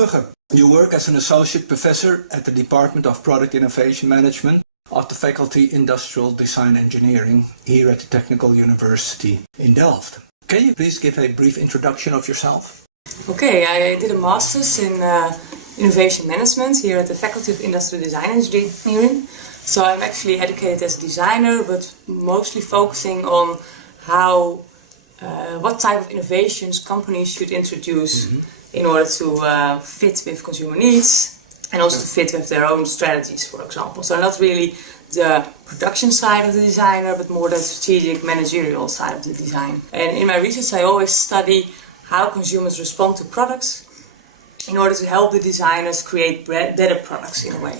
Mugge. You work as an associate professor at the Department of Product Innovation Management of the Faculty Industrial Design Engineering here at the Technical University in Delft. Can you please give a brief introduction of yourself? Okay, I did a master's in innovation management here at the Faculty of Industrial Design Engineering. So I'm actually educated as a designer, but mostly focusing on what type of innovations companies should introduce in order to fit with consumer needs and also to fit with their own strategies, for example. So not really the production side of the designer, but more the strategic managerial side of the design. And in my research I always study how consumers respond to products in order to help the designers create better products in a way.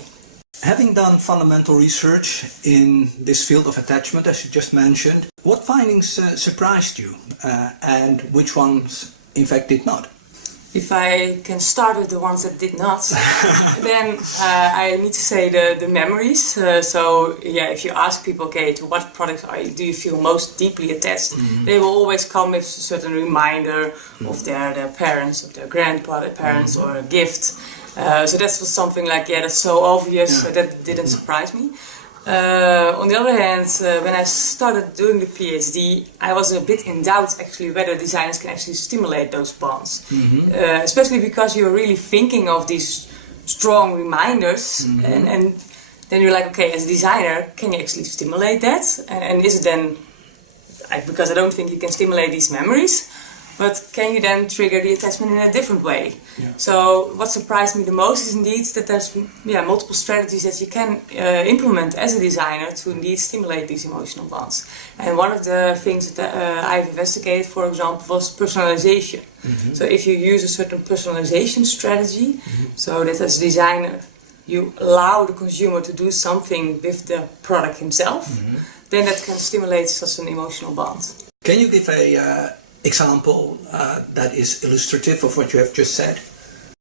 Having done fundamental research in this field of attachment, as you just mentioned, what findings surprised you and which ones in fact did not? If I can start with the ones that did not, then I need to say the memories. If you ask people, okay, to what products do you feel most deeply attached, they will always come with a certain reminder of their parents, of their grandparents, or a gift. So that was something like, that's so obvious, so that didn't surprise me. On the other hand, when I started doing the PhD, I was a bit in doubt actually whether designers can actually stimulate those bonds. Especially because you're really thinking of these strong reminders and then you're like, okay, as a designer, can you actually stimulate that? And is it then, because I don't think you can stimulate these memories, but can you then trigger the attachment in a different way? Yeah. So what surprised me the most is indeed that there's multiple strategies that you can implement as a designer to indeed stimulate these emotional bonds. And one of the things that I've investigated, for example, was personalisation. So if you use a certain personalisation strategy, so that as a designer you allow the consumer to do something with the product himself, then that can stimulate such an emotional bond. Can you give a example that is illustrative of what you have just said?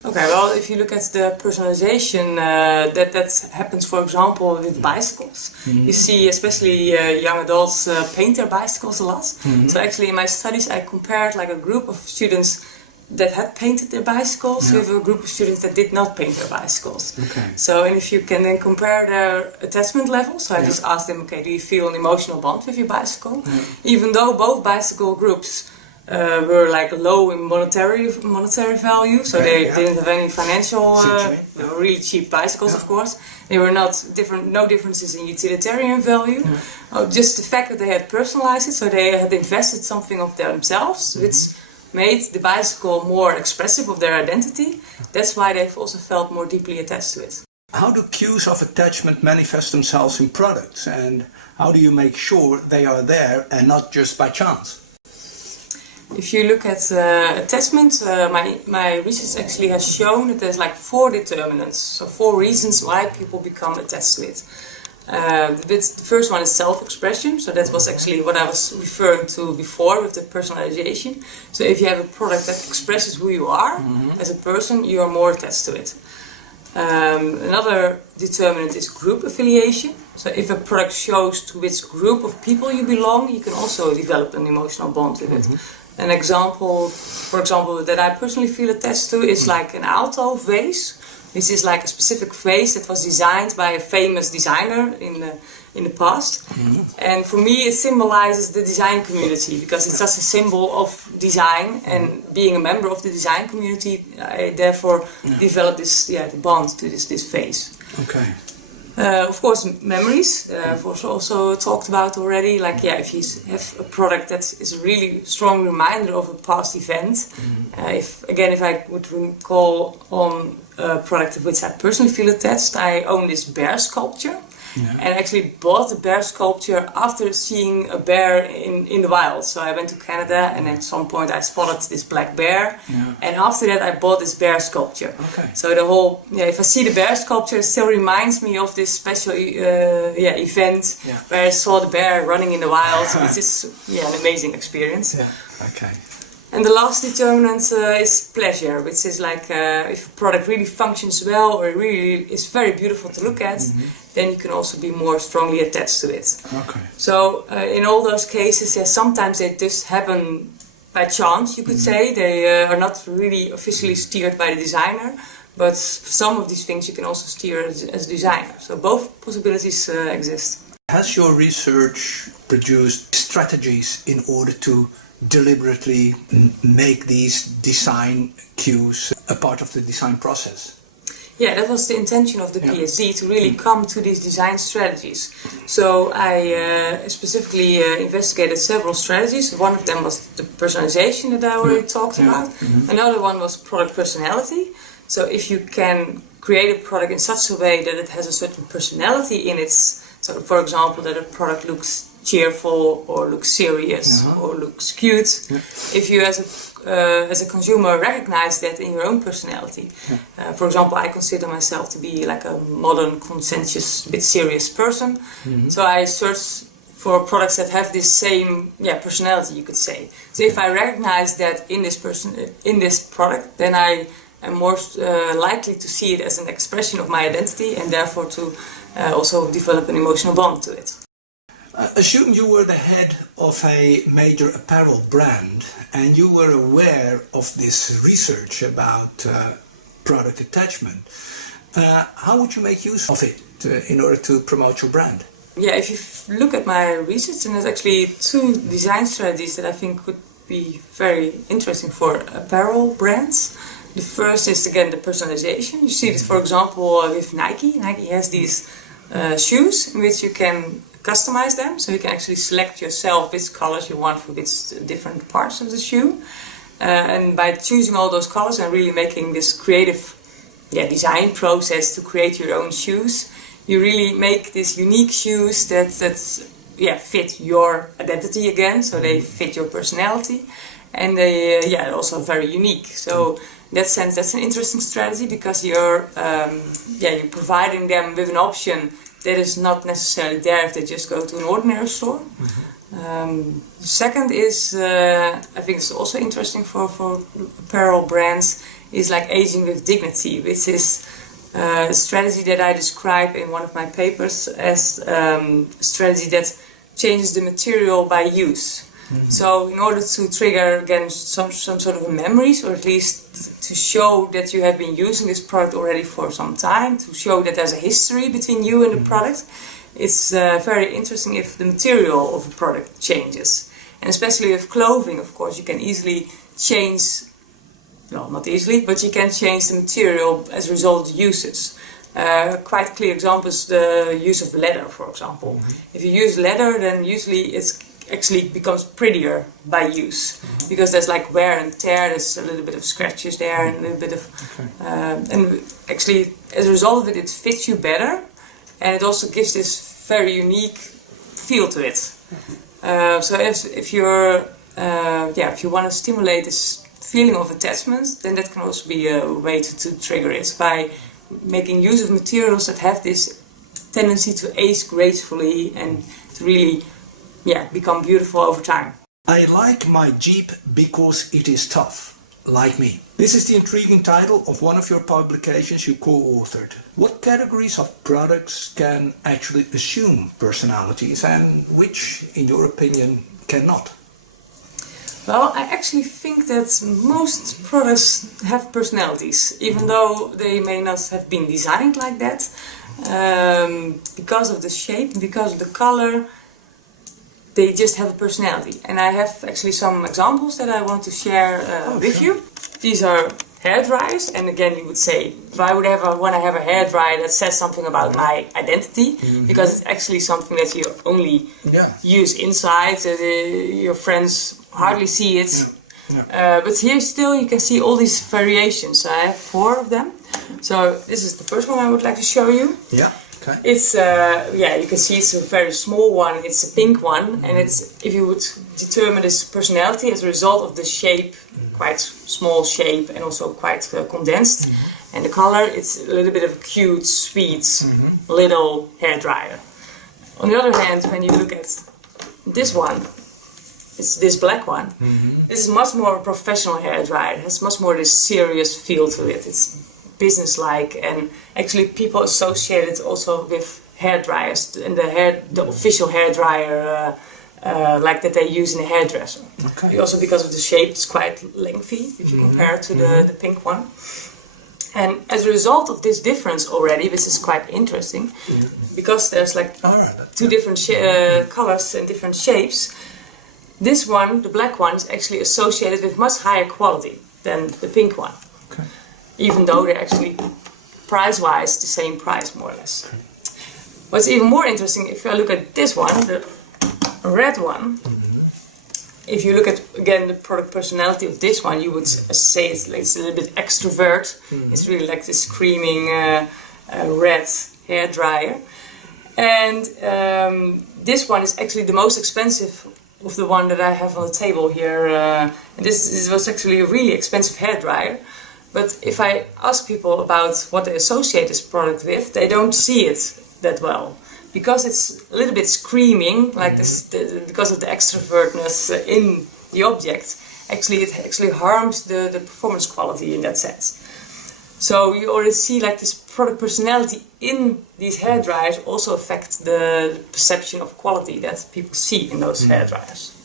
Okay, well, if you look at the personalization, that happens, for example, with bicycles. You see, especially young adults paint their bicycles a lot. So actually, in my studies, I compared like a group of students that had painted their bicycles with a group of students that did not paint their bicycles. Okay. So, and if you can then compare their attachment levels, so I just asked them, okay, do you feel an emotional bond with your bicycle? Even though both bicycle groups were like low in monetary value, so they didn't have any financial, they were really cheap bicycles, of course. They were no differences in utilitarian value. Just the fact that they had personalized it, so they had invested something of themselves, which made the bicycle more expressive of their identity. That's why they've also felt more deeply attached to it. How do cues of attachment manifest themselves in products, and how do you make sure they are there and not just by chance? If you look at attachment, my research actually has shown that there's like 4 determinants, so 4 reasons why people become attached to it. The first one is self-expression, so that was actually what I was referring to before with the personalization. So if you have a product that expresses who you are as a person, you are more attached to it. Another determinant is group affiliation. So if a product shows to which group of people you belong, you can also develop an emotional bond with it. An example, for example, that I personally feel attached to is like an alto vase. This is like a specific vase that was designed by a famous designer in the past. And for me it symbolizes the design community, because it's just a symbol of design, and being a member of the design community, I therefore developed this the bond to this vase. Okay. Of course, memories, I've also talked about already, like if you have a product that is a really strong reminder of a past event, if I would recall on a product of which I personally feel attached, I own this bear sculpture. And actually bought the bear sculpture after seeing a bear in the wild. So I went to Canada, and at some point I spotted this black bear, and after that I bought this bear sculpture. Okay. So the whole, if I see the bear sculpture, it still reminds me of this special event where I saw the bear running in the wild. It's just an amazing experience. Okay. And the last determinant is pleasure, which is like if a product really functions well or really is very beautiful to look at, then you can also be more strongly attached to it. Okay. So in all those cases, sometimes they just happen by chance, you could say. They are not really officially steered by the designer, but some of these things you can also steer as designer. So both possibilities exist. Has your research produced strategies in order to deliberately make these design cues a part of the design process? Yeah, that was the intention of the PhD, to really come to these design strategies. So I specifically investigated several strategies. One of them was the personalization that I already talked about. Another one was product personality. So if you can create a product in such a way that it has a certain personality in its, so for example, that a product looks cheerful or looks serious or looks cute. If you as a consumer recognize that in your own personality. For example, I consider myself to be like a modern, conscientious, bit serious person. So I search for products that have this same personality, you could say. So if I recognize that in this product, then I am more likely to see it as an expression of my identity and therefore to also develop an emotional bond to it. Assume you were the head of a major apparel brand and you were aware of this research about product attachment. How would you make use of it in order to promote your brand? Yeah, if you look at my research, and there's actually two design strategies that I think could be very interesting for apparel brands. The first is again the personalization. You see this, for example, with Nike. Nike has these shoes in which you can customize them, so you can actually select yourself which colors you want for which different parts of the shoe. And by choosing all those colors and really making this creative design process to create your own shoes, you really make these unique shoes that fit your identity again, so they fit your personality, and they also very unique. So in that sense, that's an interesting strategy because you're providing them with an option that is not necessarily there if they just go to an ordinary store. Second is, I think it's also interesting for apparel brands, is like aging with dignity, which is a strategy that I describe in one of my papers as a strategy that changes the material by use. So in order to trigger again some sort of memories, or at least to show that you have been using this product already for some time, to show that there's a history between you and the product, it's very interesting if the material of a product changes. And especially with clothing, of course, you can easily change, well, not easily, but you can change the material as a result of usage. Quite clear example is the use of leather, for example. If you use leather, then usually it's actually becomes prettier by use because there's like wear and tear, there's a little bit of scratches there and a little bit of and actually as a result of it, it fits you better and it also gives this very unique feel to it. So if you're if you want to stimulate this feeling of attachment, then that can also be a way to trigger it by making use of materials that have this tendency to age gracefully and to really become beautiful over time. I like my Jeep because it is tough, like me. This is the intriguing title of one of your publications you co-authored. What categories of products can actually assume personalities and which, in your opinion, cannot? Well, I actually think that most products have personalities, even though they may not have been designed like that. Because of the shape, because of the color, they just have a personality. And I have actually some examples that I want to share with you. These are hair dryers, and again you would say, why would I want to have a hair dryer that says something about my identity? Because it's actually something that you only use inside, your friends hardly see it. But here still you can see all these variations. I have 4 of them. So this is the first one I would like to show you. Yeah. Okay. It's you can see it's a very small one. It's a pink one, and it's if you would determine its personality as a result of the shape, quite small shape, and also quite condensed, and the color. It's a little bit of a cute, sweet, little hairdryer. On the other hand, when you look at this one, it's this black one. This is much more a professional hairdryer. It has much more this serious feel to it. It's business-like, and actually people associate it also with hair dryers and the official hair dryer like that they use in a hairdresser. Okay. Also because of the shape, it's quite lengthy if you compare it to the pink one. And as a result of this difference already, this is quite interesting, because there's like two different colors and different shapes. This one, the black one, is actually associated with much higher quality than the pink one. Okay. Even though they're actually price-wise the same price, more or less. Okay. What's even more interesting, if I look at this one, the red one, if you look at, again, the product personality of this one, you would say it's a little bit extrovert. It's really like this screaming red hairdryer. And this one is actually the most expensive of the one that I have on the table here. And this was actually a really expensive hairdryer. But if I ask people about what they associate this product with, they don't see it that well. Because it's a little bit screaming, like this, because of the extrovertness in the object, it actually harms the performance quality in that sense. So you already see like this product personality in these hairdryers also affect the perception of quality that people see in those hairdryers.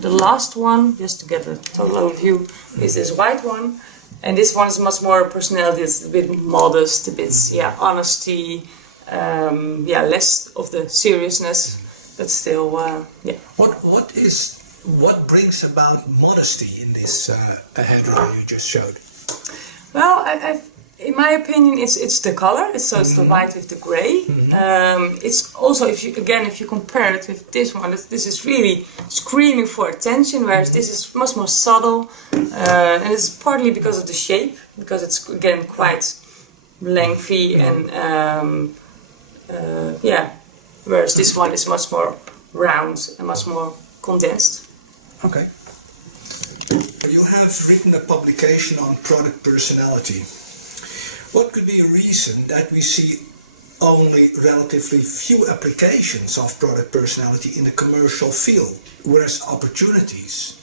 The last one, just to get a total overview, is this white one. And this one is much more personality. It's a bit modest, a bit honesty. Less of the seriousness, but still, What brings about modesty in this hairdryer you just showed? Well, in my opinion, it's the color. It's the white with the grey. It's also, if you compare it with this one, this is really screaming for attention, whereas this is much more subtle, and it's partly because of the shape, because it's again quite lengthy and. Whereas this one is much more round and much more condensed. Okay. You have written a publication on product personality. What could be a reason that we see only relatively few applications of product personality in the commercial field, whereas opportunities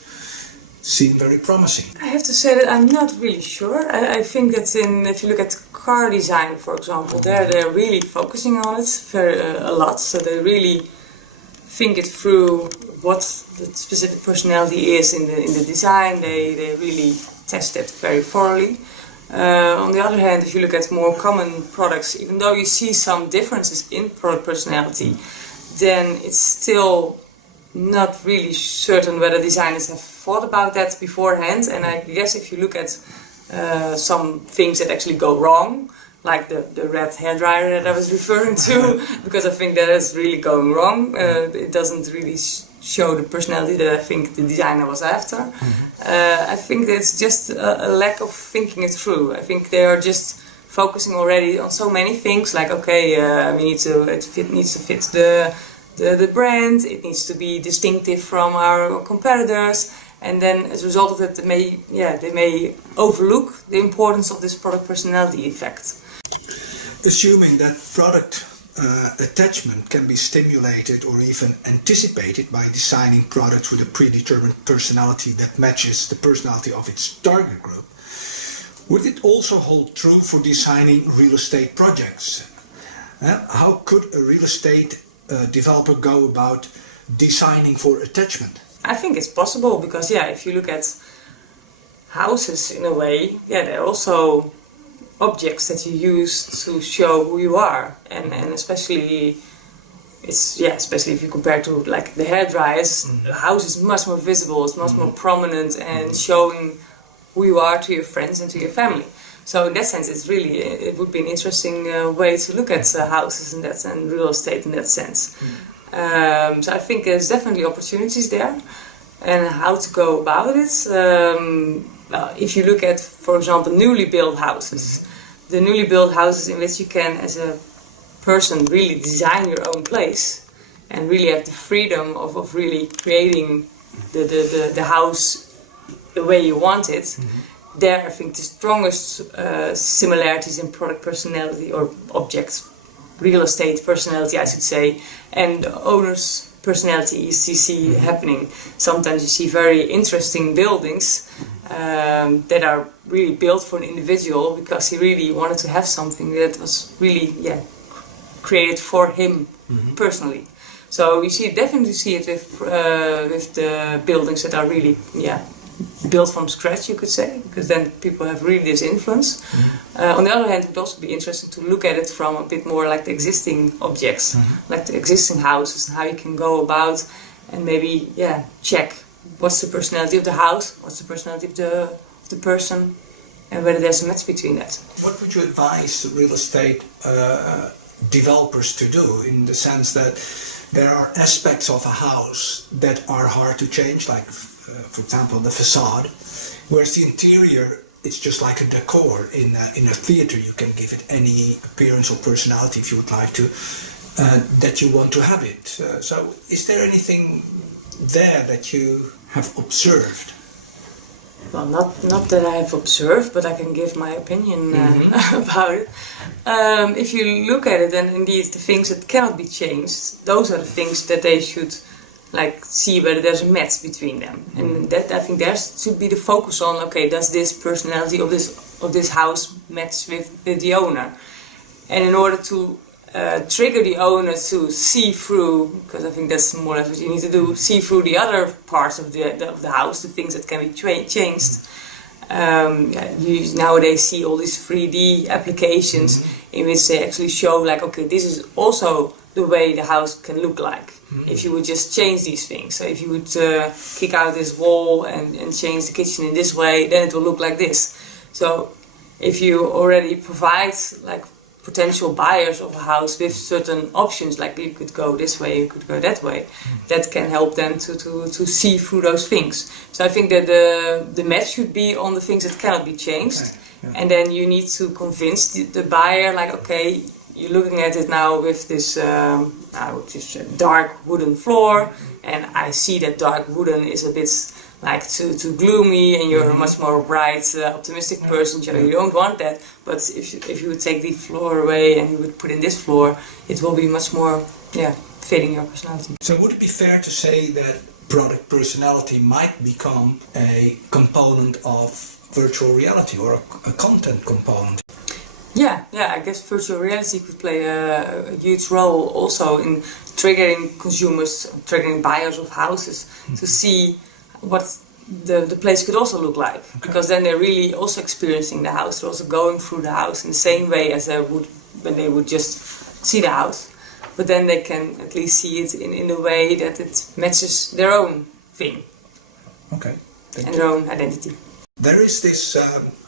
seem very promising? I have to say that I'm not really sure. I think that if you look at car design, for example, they're really focusing on it a lot. So they really think it through what the specific personality is in the design. They really test it very thoroughly. On the other hand, if you look at more common products, even though you see some differences in product personality, then it's still not really certain whether designers have thought about that beforehand. And I guess if you look at some things that actually go wrong, like the red hairdryer that I was referring to, because I think that is really going wrong. It doesn't really show the personality that I think the designer was after. I think it's just a lack of thinking it through. I think they are just focusing already on so many things, like it needs to fit the brand, it needs to be distinctive from our competitors, and then as a result of that they may overlook the importance of this product personality effect. Assuming that product attachment can be stimulated or even anticipated by designing products with a predetermined personality that matches the personality of its target group, would it also hold true for designing real estate projects? How could a real estate developer go about designing for attachment? I think it's possible because if you look at houses in a way, they're also objects that you use to show who you are, and especially especially if you compare to like the hairdryers, the house is much more visible, it's much more prominent and showing who you are to your friends and to your family. So in that sense, it would be an interesting way to look at houses and real estate in that sense. So I think there's definitely opportunities there, and how to go about it. If you look at, for example, newly built houses, the newly built houses in which you can, as a person, really design your own place and really have the freedom of really creating the house the way you want it. There, I think the strongest similarities in product personality or object, real estate personality, I should say, and the owner's personality you see happening. Sometimes you see very interesting buildings that are really built for an individual because he really wanted to have something that was really created for him personally. So you definitely see it with the buildings that are really built from scratch, you could say, because then people have really this influence. On the other hand, it would also be interesting to look at it from a bit more like the existing objects, like the existing houses, and how you can go about and maybe check what's the personality of the house, what's the personality of the person, and whether there's a match between that. What would you advise real estate developers to do, in the sense that there are aspects of a house that are hard to change, like for example the facade, whereas the interior, it's just like a decor. In a theater you can give it any appearance or personality if you would like to, that you want to have it. So is there anything there that you have observed? Well, not that I have observed, but I can give my opinion about it. If you look at it, then indeed the things that cannot be changed, those are the things that they should see whether there's a match between them. And that, I think, there should be the focus on, okay, does this personality of this house match with the owner? And in order to trigger the owner to see through, because I think that's more or less what you need to do, see through the other parts of the house, the things that can be changed. You nowadays see all these 3D applications in which they actually show, like, okay, this is also the way the house can look like if you would just change these things. So if you would kick out this wall and change the kitchen in this way, then it will look like this. So if you already provide like potential buyers of a house with certain options, like you could go this way, you could go that way, that can help them to see through those things. So I think that the match should be on the things that cannot be changed. Okay. Yeah. And then you need to convince the buyer, like, okay, you're looking at it now with this dark wooden floor, and I see that dark wooden is a bit like too gloomy, and you're a much more bright, optimistic person, so you don't want that. But if you would take the floor away and you would put in this floor, it will be much more fitting your personality. So would it be fair to say that product personality might become a component of virtual reality, or a content component? Yeah, I guess virtual reality could play a huge role also in triggering consumers, triggering buyers of houses to see what the place could also look like. Okay. Because then they're really also experiencing the house, they're also going through the house in the same way as they would when they would just see the house. But then they can at least see it in a way that it matches their own thing. Okay. And their own identity. There is this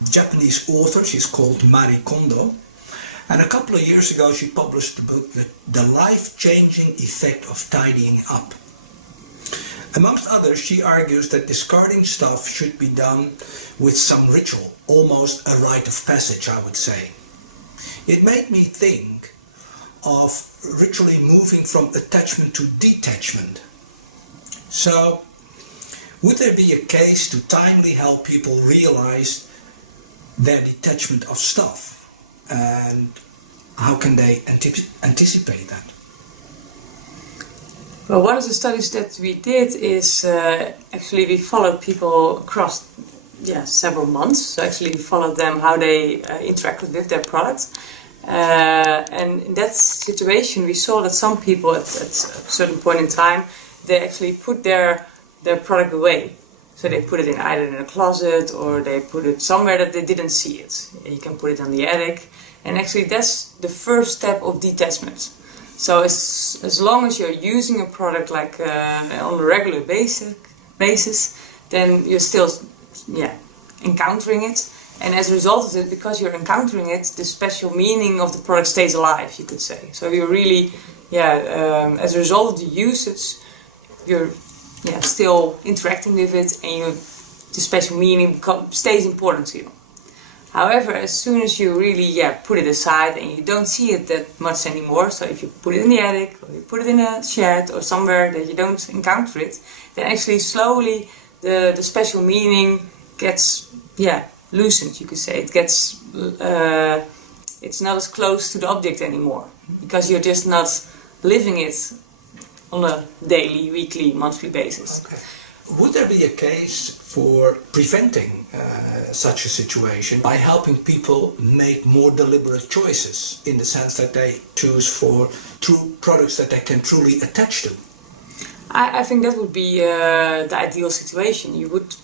Japanese author, she's called Marie Kondo, and a couple of years ago she published the book The Life-Changing Effect of Tidying Up. Amongst others, she argues that discarding stuff should be done with some ritual, almost a rite of passage, I would say. It made me think of ritually moving from attachment to detachment. So, would there be a case to timely help people realize their detachment of stuff? And how can they anticipate that? Well, one of the studies that we did is actually we followed people across several months. So actually we followed them how they interacted with their product. And in that situation we saw that some people at a certain point in time, they actually put their product away. So they put it either in a closet or they put it somewhere that they didn't see it. You can put it on the attic. And actually that's the first step of detachment. So as long as you're using a product like on a regular basis, then you're still encountering it. And as a result of it, because you're encountering it, the special meaning of the product stays alive, you could say. So you're really, as a result of the usage, you're still interacting with it, and the special meaning stays important to you. However, as soon as you really put it aside and you don't see it that much anymore, so if you put it in the attic or you put it in a shed or somewhere that you don't encounter it, then actually slowly the special meaning gets loosened, you could say. It gets it's not as close to the object anymore, because you're just not living it on a daily, weekly, monthly basis. Okay. Would there be a case for preventing such a situation by helping people make more deliberate choices in the sense that they choose for true products that they can truly attach to? I think that would be the ideal situation. You would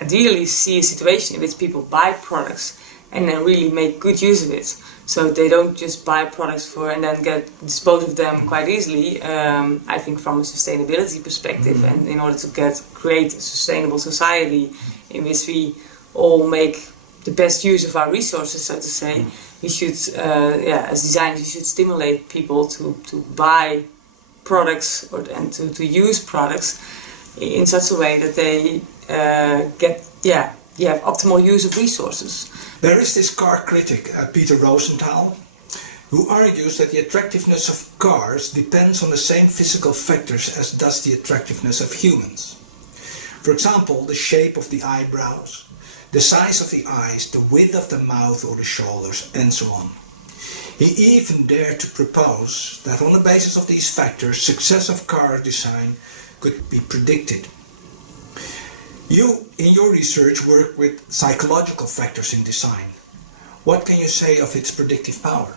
ideally see a situation in which people buy products and then really make good use of it. So they don't just buy products for and then dispose of them quite easily. I think from a sustainability perspective, and in order to create a sustainable society in which we all make the best use of our resources, so to say, we should, as designers, we should stimulate people to buy products and to use products in such a way that they have optimal use of resources. There is this car critic, Peter Rosenthal, who argues that the attractiveness of cars depends on the same physical factors as does the attractiveness of humans. For example, the shape of the eyebrows, the size of the eyes, the width of the mouth or the shoulders, and so on. He even dared to propose that on the basis of these factors, success of car design could be predicted. You, in your research, work with psychological factors in design. What can you say of its predictive power?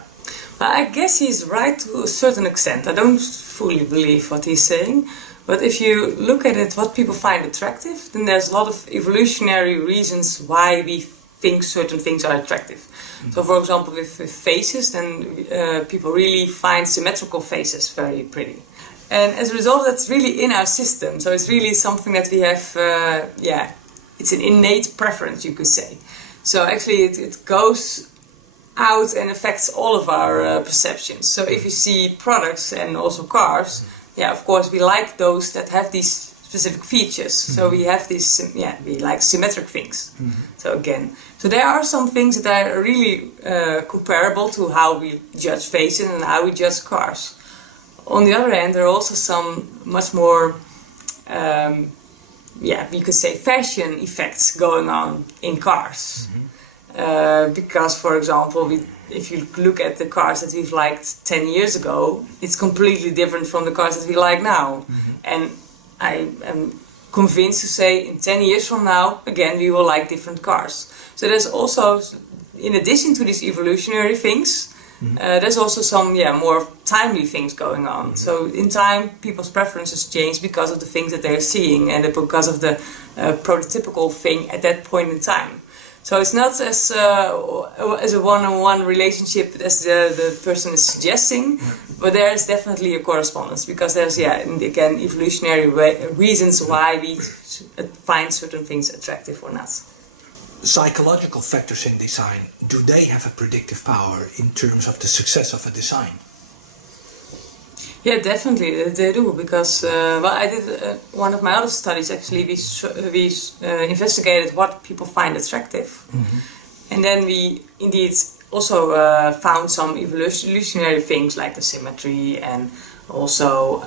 Well, I guess he's right to a certain extent. I don't fully believe what he's saying, but if you look at it, what people find attractive, then there's a lot of evolutionary reasons why we think certain things are attractive. So, for example, with faces, then people really find symmetrical faces very pretty. And as a result, that's really in our system. So it's really something that we have, it's an innate preference, you could say. So actually it goes out and affects all of our perceptions. So if you see products and also cars, of course we like those that have these specific features. So we have these, we like symmetric things. So there are some things that are really comparable to how we judge faces and how we judge cars. On the other hand, there are also some much more, you could say, fashion effects going on in cars. Because, for example, if you look at the cars that we've liked 10 years ago, it's completely different from the cars that we like now. And I am convinced to say in 10 years from now, again, we will like different cars. So there's also, in addition to these evolutionary things, there's also some more timely things going on. So in time, people's preferences change because of the things that they're seeing and because of the prototypical thing at that point in time. So it's not as a one-on-one relationship as the person is suggesting, but there is definitely a correspondence because there's again evolutionary reasons why we find certain things attractive or not. Psychological factors in design, do they have a predictive power in terms of the success of a design? Yeah, definitely they do, because I did one of my other studies actually. We investigated what people find attractive, and then we indeed also found some evolutionary things like the symmetry and also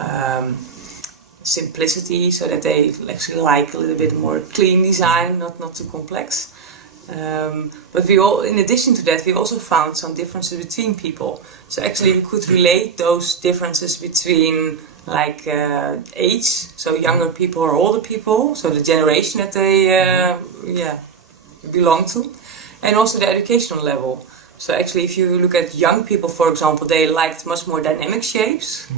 simplicity, so that they actually like a little bit more clean design, not too complex. But in addition to that, we also found some differences between people. So actually we could relate those differences between age, so younger people or older people, so the generation that they belong to, and also the educational level. So actually if you look at young people, for example, they liked much more dynamic shapes.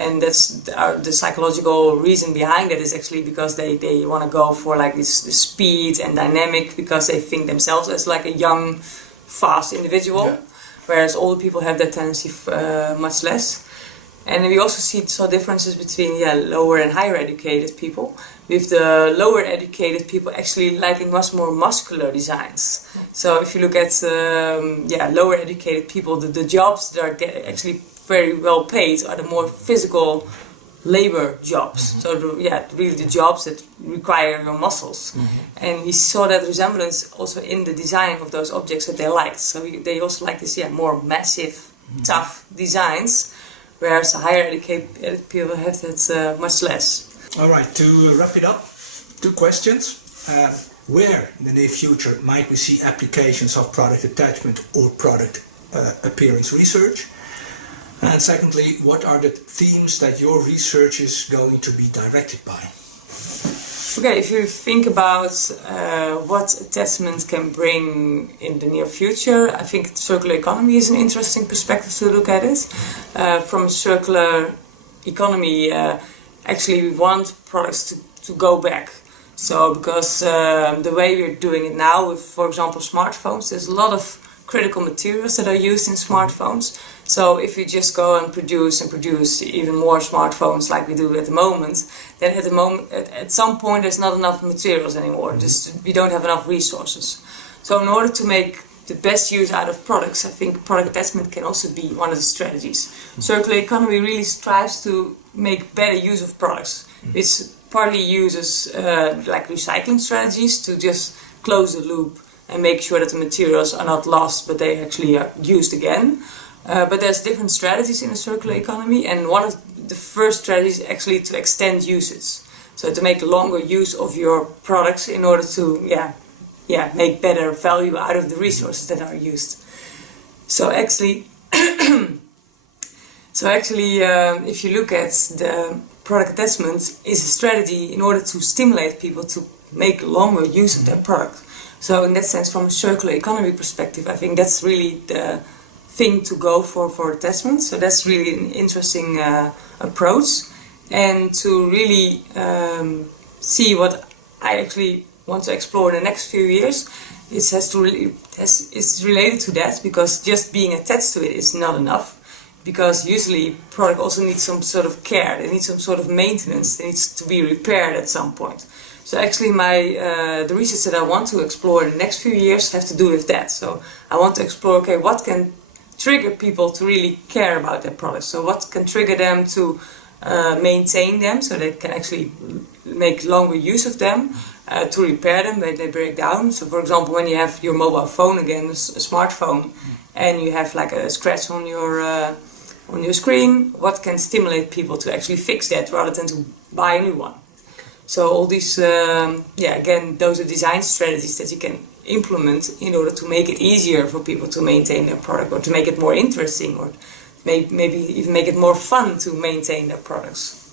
And that's the psychological reason behind it is actually because they want to go for this speed and dynamic, because they think themselves as a young, fast individual, whereas older people have that tendency much less. And we also saw differences between lower and higher educated people, with the lower educated people actually liking much more muscular designs. So if you look at lower educated people, the jobs that are actually very well paid are the more physical labor jobs. So really the jobs that require your muscles. And we saw that resemblance also in the design of those objects that they liked. So they also like this more massive, tough designs, whereas the higher educated people have that much less. All right, to wrap it up, 2 questions. Where in the near future might we see applications of product attachment or product appearance research? And secondly, what are the themes that your research is going to be directed by? Okay, if you think about what attachment can bring in the near future, I think circular economy is an interesting perspective to look at it. From a circular economy, actually we want products to go back. So because the way we're doing it now with, for example, smartphones, there's a lot of critical materials that are used in smartphones. So if you just go and produce even more smartphones like we do at the moment, then at some point there's not enough materials anymore. Just we don't have enough resources. So in order to make the best use out of products, I think product attachment can also be one of the strategies. Circular economy really strives to make better use of products. It partly uses like recycling strategies to just close the loop and make sure that the materials are not lost but they actually are used again. But there's different strategies in a circular economy, and one of the first strategies is actually to extend usage. So to make longer use of your products in order to make better value out of the resources that are used. So actually, if you look at the product attachment, is a strategy in order to stimulate people to make longer use of their product. So in that sense, from a circular economy perspective, I think that's really the thing to go for attachment. So that's really an interesting approach. And to really see what I actually want to explore in the next few years, it's related to that, because just being attached to it is not enough. Because usually product also needs some sort of care, they need some sort of maintenance, it needs to be repaired at some point. So actually the research that I want to explore in the next few years have to do with that. So I want to explore, okay, what can trigger people to really care about their products? So what can trigger them to maintain them so they can actually make longer use of them, to repair them when they break down. So for example, when you have your mobile phone again, a smartphone, and you have like a scratch on your screen, what can stimulate people to actually fix that rather than to buy a new one? So all these, again, those are design strategies that you can implement in order to make it easier for people to maintain their product, or to make it more interesting, or maybe even make it more fun to maintain their products.